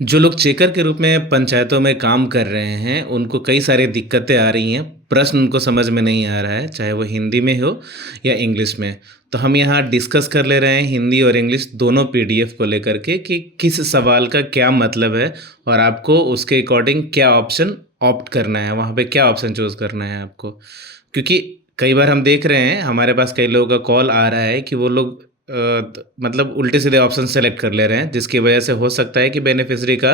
जो लोग चेकर के रूप में पंचायतों में काम कर रहे हैं, उनको कई सारी दिक्कतें आ रही हैं। प्रश्न उनको समझ में नहीं आ रहा है, चाहे वो हिंदी में हो या इंग्लिश में। तो हम यहाँ डिस्कस कर ले रहे हैं हिंदी और इंग्लिश दोनों पीडीएफ को लेकर के कि किस सवाल का क्या मतलब है और आपको उसके अकॉर्डिंग क्या ऑप्शन ऑप्ट करना है, वहाँ पे क्या ऑप्शन चूज़ करना है आपको। क्योंकि कई बार हम देख रहे हैं, हमारे पास कई लोगों का कॉल आ रहा है कि वो लोग मतलब उल्टे सीधे ऑप्शन सेलेक्ट कर ले रहे हैं, जिसकी वजह से हो सकता है कि बेनिफिशरी का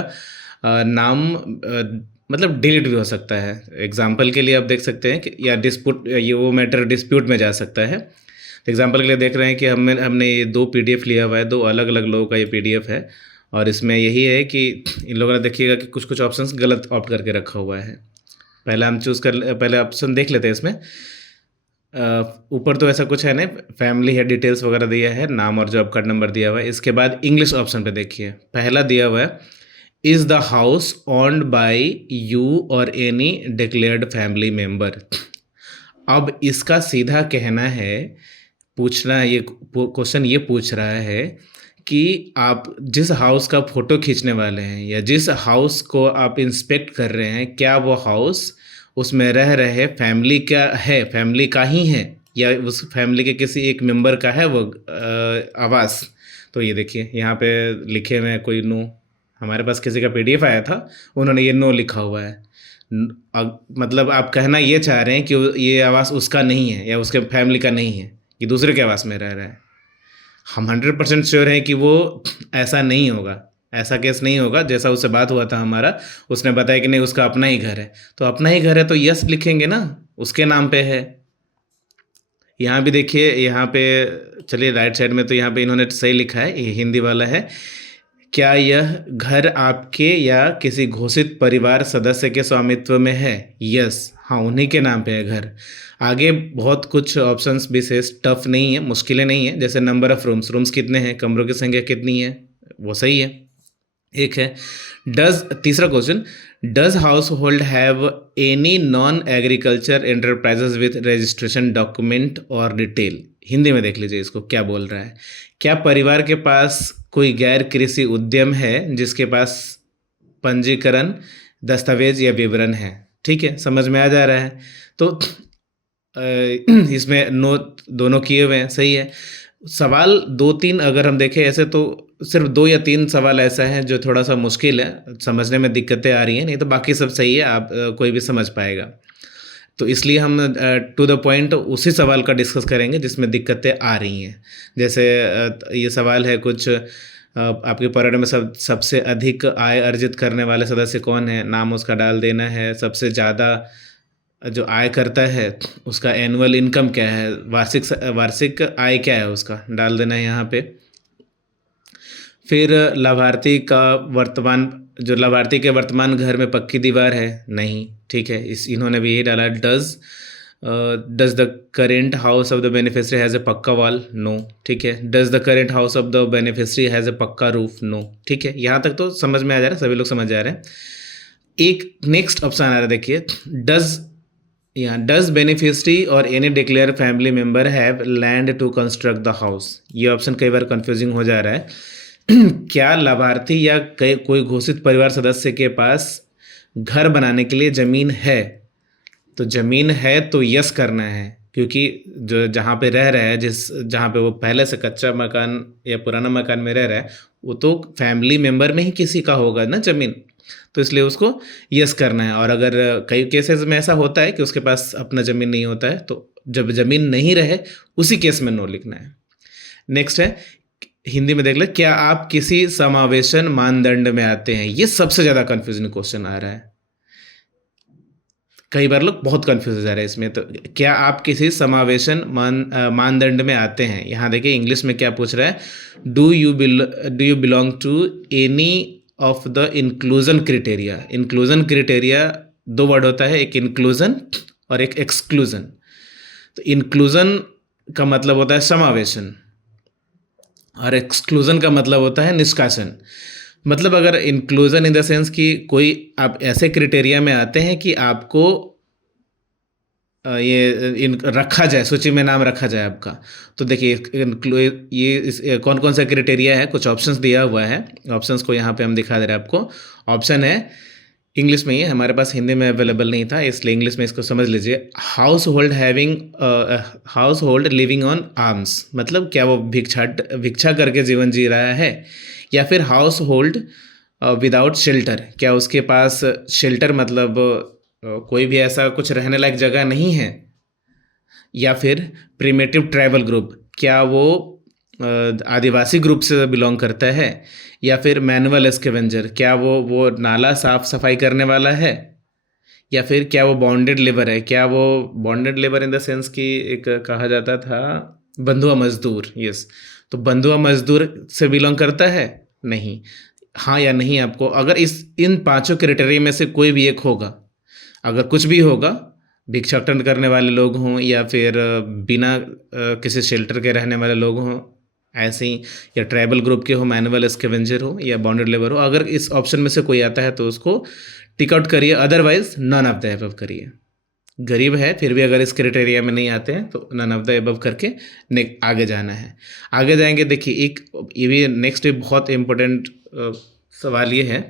नाम मतलब डिलीट भी हो सकता है। एग्जाम्पल के लिए आप देख सकते हैं कि या डिस्प्यूट, ये वो मैटर डिस्प्यूट में जा सकता है। एग्जाम्पल के लिए देख रहे हैं कि हमने ये दो पीडीएफ लिया हुआ है, दो अलग अलग लोगों का ये पीडीएफ है। और इसमें यही है कि इन लोगों ने देखिएगा कि कुछ कुछ ऑप्शंस गलत ऑप्ट करके रखा हुआ है। पहले ऑप्शन देख लेते हैं इसमें। ऊपर तो ऐसा कुछ है नहीं, फैमिली है, डिटेल्स वगैरह दिया है, नाम और जॉब कार्ड नंबर दिया हुआ है। इसके बाद इंग्लिश ऑप्शन पे देखिए, पहला दिया हुआ है, is the house owned by you और एनी डिक्लेयर्ड फैमिली मेम्बर। अब इसका सीधा कहना है, पूछना ये क्वेश्चन ये पूछ रहा है कि आप जिस हाउस का फ़ोटो खींचने वाले हैं या जिस हाउस को आप इंस्पेक्ट कर रहे हैं, क्या वो हाउस उसमें रह रहे फैमिली का है, फैमिली का ही है, या उस फैमिली के किसी एक मेंबर का है वो आवास। तो ये देखिए यहाँ पे लिखे हुए हैं कोई नो। हमारे पास किसी का पीडीएफ आया था, उन्होंने ये नो लिखा हुआ है। मतलब आप कहना ये चाह रहे हैं कि ये आवास उसका नहीं है या उसके फैमिली का नहीं है, ये दूसरे के आवास में रह रहा है। हम 100% श्योर हैं कि वो ऐसा नहीं होगा, ऐसा केस नहीं होगा। जैसा उससे बात हुआ था हमारा, उसने बताया कि नहीं उसका अपना ही घर है, तो अपना ही घर है तो यस लिखेंगे ना, उसके नाम पे है। यहाँ भी देखिए, यहाँ पे चलिए राइट साइड में, तो यहाँ पे इन्होंने सही लिखा है, ये हिंदी वाला है, क्या यह घर आपके या किसी घोषित परिवार सदस्य के स्वामित्व में है? यस, हाँ उन्हीं के नाम पे है घर। आगे बहुत कुछ ऑप्शंस विशेष टफ नहीं है, मुश्किलें नहीं है, जैसे नंबर ऑफ रूम्स, रूम्स कितने हैं, कमरों की संख्या कितनी है, वो सही है, एक है। डज, तीसरा question, does house hold have any non agriculture enterprises with registration document और डिटेल। हिंदी में देख लीजिए इसको क्या बोल रहा है। क्या परिवार के पास कोई गैर कृषि उद्यम है जिसके पास पंजीकरण, दस्तावेज या विवरण है? ठीक है, समझ में आ जा रहा है। तो इसमें नो दोनों किए हुए हैं, सही है। सवाल दो तीन अगर हम देखें ऐसे, तो सिर्फ दो या तीन सवाल ऐसा है जो थोड़ा सा मुश्किल है, समझने में दिक्कतें आ रही हैं, नहीं तो बाकी सब सही है, आप कोई भी समझ पाएगा। तो इसलिए हम टू द पॉइंट उसी सवाल का डिस्कस करेंगे जिसमें दिक्कतें आ रही हैं। जैसे ये सवाल है कुछ, आपके परेड में सबसे अधिक आय अर्जित करने वाले सदस्य कौन है, नाम उसका डाल देना है। सबसे ज़्यादा जो आय करता है उसका एनुअल इनकम क्या है, वार्षिक आय क्या है उसका डाल देना है यहाँ पे। फिर लाभार्थी का वर्तमान, जो लाभार्थी के वर्तमान घर में पक्की दीवार है, नहीं, ठीक है, इन्होंने भी यही डाला। Does the current house of the beneficiary has a पक्का वॉल? नो, ठीक है। Does the current house of the beneficiary has a पक्का रूफ? नो, ठीक है। यहाँ तक तो समझ में आ जा रहा है, सभी लोग समझ जा रहे हैं। एक नेक्स्ट ऑप्शन आ रहा है, देखिए, does beneficiary or any declare family member have land to construct the house? ये ऑप्शन कई बार कंफ्यूजिंग हो जा रहा है। क्या लाभार्थी या कोई घोषित परिवार सदस्य के पास घर बनाने के लिए ज़मीन है? तो ज़मीन है तो यस करना है, क्योंकि जो जहाँ पे रह रहा है, जहाँ पे वो पहले से कच्चा मकान या पुराना मकान में रह रहा है, वो तो फैमिली मेम्बर में ही किसी का होगा ना ज़मीन, तो इसलिए उसको यस करना है। और अगर कई केसेस में ऐसा होता है कि उसके पास अपना ज़मीन नहीं होता है, तो जब ज़मीन नहीं रहे उसी केस में नो लिखना है। नेक्स्ट है, हिंदी में देख ले, क्या आप किसी समावेशन मानदंड में आते हैं? ये सबसे ज़्यादा कन्फ्यूजन क्वेश्चन आ रहा है, कई बार लोग बहुत कन्फ्यूज हो जा रहे हैं इसमें। तो क्या आप किसी समावेशन मानदंड में आते हैं? यहाँ देखिए इंग्लिश में क्या पूछ रहा है, do you belong to any of the inclusion criteria. Inclusion criteria दो वर्ड होता है, एक इंक्लूजन और एक एक्सक्लूजन। तो इंक्लूजन का मतलब होता है समावेशन और एक्सक्लूजन का मतलब होता है निष्कासन। मतलब अगर इंक्लूजन इन द सेंस कि कोई आप ऐसे क्रिटेरिया में आते हैं कि आपको ये इन रखा जाए, सूची में नाम रखा जाए आपका। तो देखिए ये कौन कौन सा क्राइटेरिया है, कुछ ऑप्शंस दिया हुआ है। ऑप्शंस को यहाँ पे हम दिखा दे रहे हैं आपको। ऑप्शन है इंग्लिश में, ही हमारे पास हिंदी में अवेलेबल नहीं था, इसलिए इंग्लिश में इसको समझ लीजिए। House hold living on arms, मतलब क्या वो भिक्षा करके जीवन जी रहा है, या फिर हाउस होल्ड विदाउट शेल्टर, क्या उसके पास शेल्टर मतलब कोई भी ऐसा कुछ रहने लायक जगह नहीं है, या फिर प्रिमिटिव ट्राइबल ग्रुप, क्या वो आदिवासी ग्रुप से बिलोंग करता है, या फिर मैनुअल स्कैवेंजर, क्या वो नाला साफ सफाई करने वाला है, या फिर क्या वो बॉन्डेड लेबर है, क्या वो bonded labour in the sense कि एक कहा जाता था बंधुआ मजदूर, यस, तो बंधुआ मजदूर से बिलोंग करता है, नहीं, हाँ या नहीं। आपको अगर इन पांचों क्राइटेरिया में से कोई भी एक होगा, अगर कुछ भी होगा, भिक्षाटन करने वाले लोग हों, या फिर बिना किसी शेल्टर के रहने वाले लोग हों ऐसे ही, या ट्राइबल ग्रुप के हो, मैनुअल स्कैवेंजर हो, या बॉन्डेड लेबर हो, अगर इस ऑप्शन में से कोई आता है तो उसको टिक आउट करिए, otherwise none of the above करिए। गरीब है फिर भी अगर इस क्राइटेरिया में नहीं आते हैं तो नन ऑफ द एबव करके आगे जाना है। आगे जाएंगे, देखिए एक ये भी नेक्स्ट भी बहुत इम्पोर्टेंट सवाल ये है,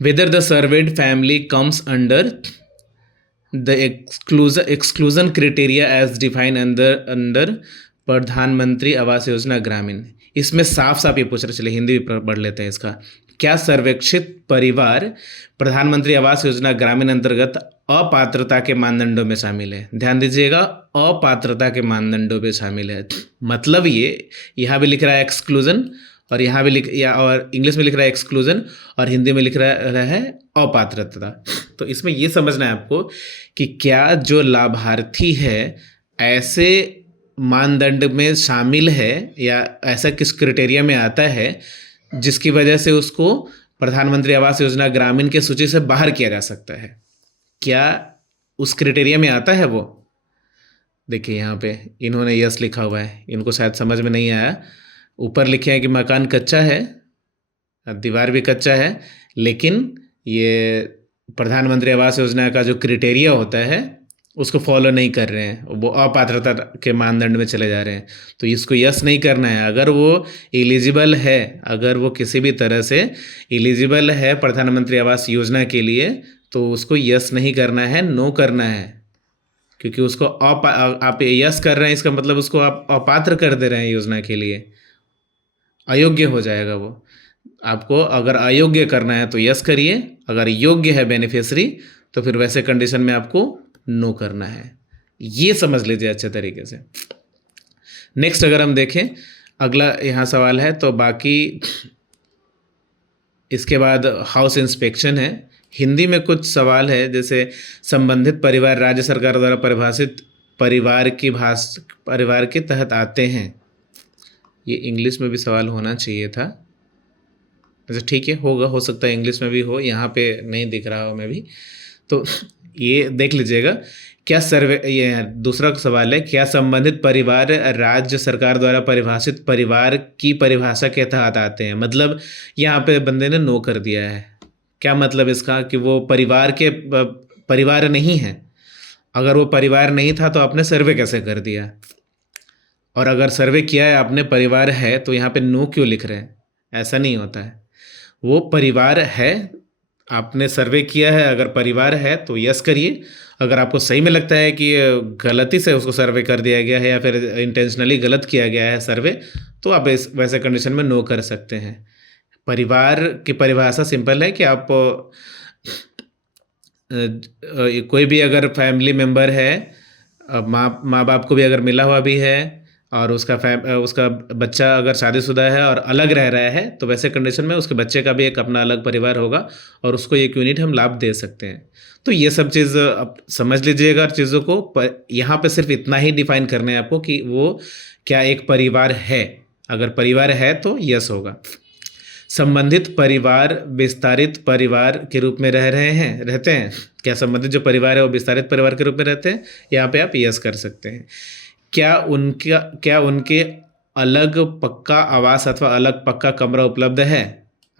whether the served family comes under the exclusion criteria as defined under प्रधानमंत्री आवास योजना ग्रामीण। इसमें साफ साफ ये पूछ रहे, चलिए हिंदी भी पढ़ लेते हैं इसका। क्या सर्वेक्षित परिवार प्रधानमंत्री आवास योजना ग्रामीण अंतर्गत अपात्रता के मानदंडों में शामिल है? ध्यान दीजिएगा, अपात्रता के मानदंडों में शामिल है, मतलब ये यहाँ भी लिख रहा है एक्सक्लूजन, और यहाँ भी और इंग्लिश में लिख रहा है एक्सक्लूजन, और हिंदी में लिख रहा है अपात्रता। तो इसमें ये समझना है आपको कि क्या जो लाभार्थी है ऐसे मानदंड में शामिल है, या ऐसा किस क्राइटेरिया में आता है जिसकी वजह से उसको प्रधानमंत्री आवास योजना ग्रामीण के सूची से बाहर किया जा सकता है। क्या उस क्राइटेरिया में आता है वो? देखिए यहाँ पे इन्होंने यस लिखा हुआ है, इनको शायद समझ में नहीं आया। ऊपर लिखे हैं कि मकान कच्चा है, दीवार भी कच्चा है, लेकिन ये प्रधानमंत्री आवास योजना का जो क्राइटेरिया होता है उसको फॉलो नहीं कर रहे हैं, वो अपात्रता के मानदंड में चले जा रहे हैं। तो इसको यस नहीं करना है। अगर वो एलिजिबल है, अगर वो किसी भी तरह से एलिजिबल है प्रधानमंत्री आवास योजना के लिए, तो उसको यस नहीं करना है, नो करना है, क्योंकि उसको आप यस कर रहे हैं, इसका मतलब उसको आप अपात्र कर दे रहे हैं योजना के लिए, अयोग्य हो जाएगा वो। आपको अगर अयोग्य करना है तो यस करिए, अगर योग्य है बेनिफिशियरी तो फिर वैसे कंडीशन में आपको नो करना है। ये समझ लीजिए अच्छे तरीके से। नेक्स्ट अगर हम देखें, अगला यहाँ सवाल है, तो बाकी इसके बाद हाउस इंस्पेक्शन है। हिंदी में कुछ सवाल है, जैसे संबंधित परिवार राज्य सरकार द्वारा परिभाषित परिवार के तहत आते हैं। ये इंग्लिश में भी सवाल होना चाहिए था, अच्छा ठीक है, हो सकता है इंग्लिश में भी हो, यहाँ पे नहीं दिख रहा हो मैं भी, तो ये देख लीजिएगा। ये दूसरा सवाल है, क्या संबंधित परिवार राज्य सरकार द्वारा परिभाषित परिवार की परिभाषा के तहत आते हैं? मतलब यहाँ पे बंदे ने नो कर दिया है। क्या मतलब इसका कि वो परिवार नहीं है। अगर वो परिवार नहीं था तो आपने सर्वे कैसे कर दिया? और अगर सर्वे किया है आपने, परिवार है, तो यहाँ पे नो क्यों लिख रहे हैं? ऐसा नहीं होता है। वो परिवार है, आपने सर्वे किया है, अगर परिवार है तो यस करिए। अगर आपको सही में लगता है कि गलती से उसको सर्वे कर दिया गया है या फिर इंटेंशनली गलत किया गया है सर्वे, तो आप वैसे कंडीशन में नो कर सकते हैं। परिवार की परिभाषा सिंपल है कि आप कोई भी अगर फैमिली मेम्बर है, माँ बाप को भी अगर मिला हुआ भी है, और उसका बच्चा अगर शादीशुदा है और अलग रह रहा है, तो वैसे कंडीशन में उसके बच्चे का भी एक अपना अलग परिवार होगा और उसको एक यूनिट हम लाभ दे सकते हैं। तो ये सब चीज़ अब समझ लीजिएगा चीज़ों को। यहाँ पे सिर्फ इतना ही डिफाइन करना है आपको कि वो क्या एक परिवार है। अगर परिवार है तो यस होगा। संबंधित परिवार विस्तारित परिवार के रूप में रहते हैं। क्या संबंधित जो परिवार है वो विस्तारित परिवार के रूप में रहते हैं? यहाँ पे आप यस कर सकते हैं। क्या उनके अलग पक्का आवास अथवा अलग पक्का कमरा उपलब्ध है?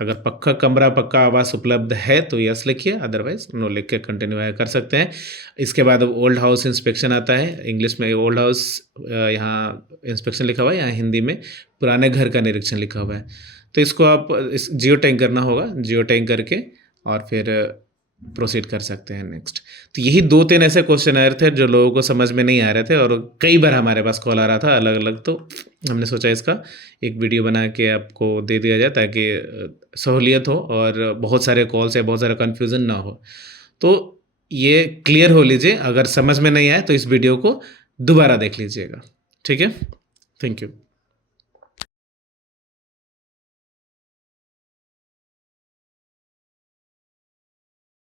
अगर पक्का कमरा, पक्का आवास उपलब्ध है तो यस लिखिए, अदरवाइज़ नो लिख के कंटिन्यू कर सकते हैं। इसके बाद अब ओल्ड हाउस इंस्पेक्शन आता है। इंग्लिश में ओल्ड हाउस यहाँ इंस्पेक्शन लिखा हुआ है, यहाँ हिंदी में पुराने घर का निरीक्षण लिखा हुआ है। तो इसको आप इस जियो टैग करना होगा, जियो टैग करके और फिर प्रोसीड कर सकते हैं नेक्स्ट। तो यही 2-3 ऐसे क्वेश्चन आए थे जो लोगों को समझ में नहीं आ रहे थे और कई बार हमारे पास कॉल आ रहा था अलग-अलग, तो हमने सोचा इसका एक वीडियो बना के आपको दे दिया जाए ताकि सहूलियत हो और बहुत सारे कॉल्स या बहुत सारा कन्फ्यूज़न ना हो। तो ये क्लियर हो लीजिए, अगर समझ में नहीं आए तो इस वीडियो को दोबारा देख लीजिएगा। ठीक है? Thank you.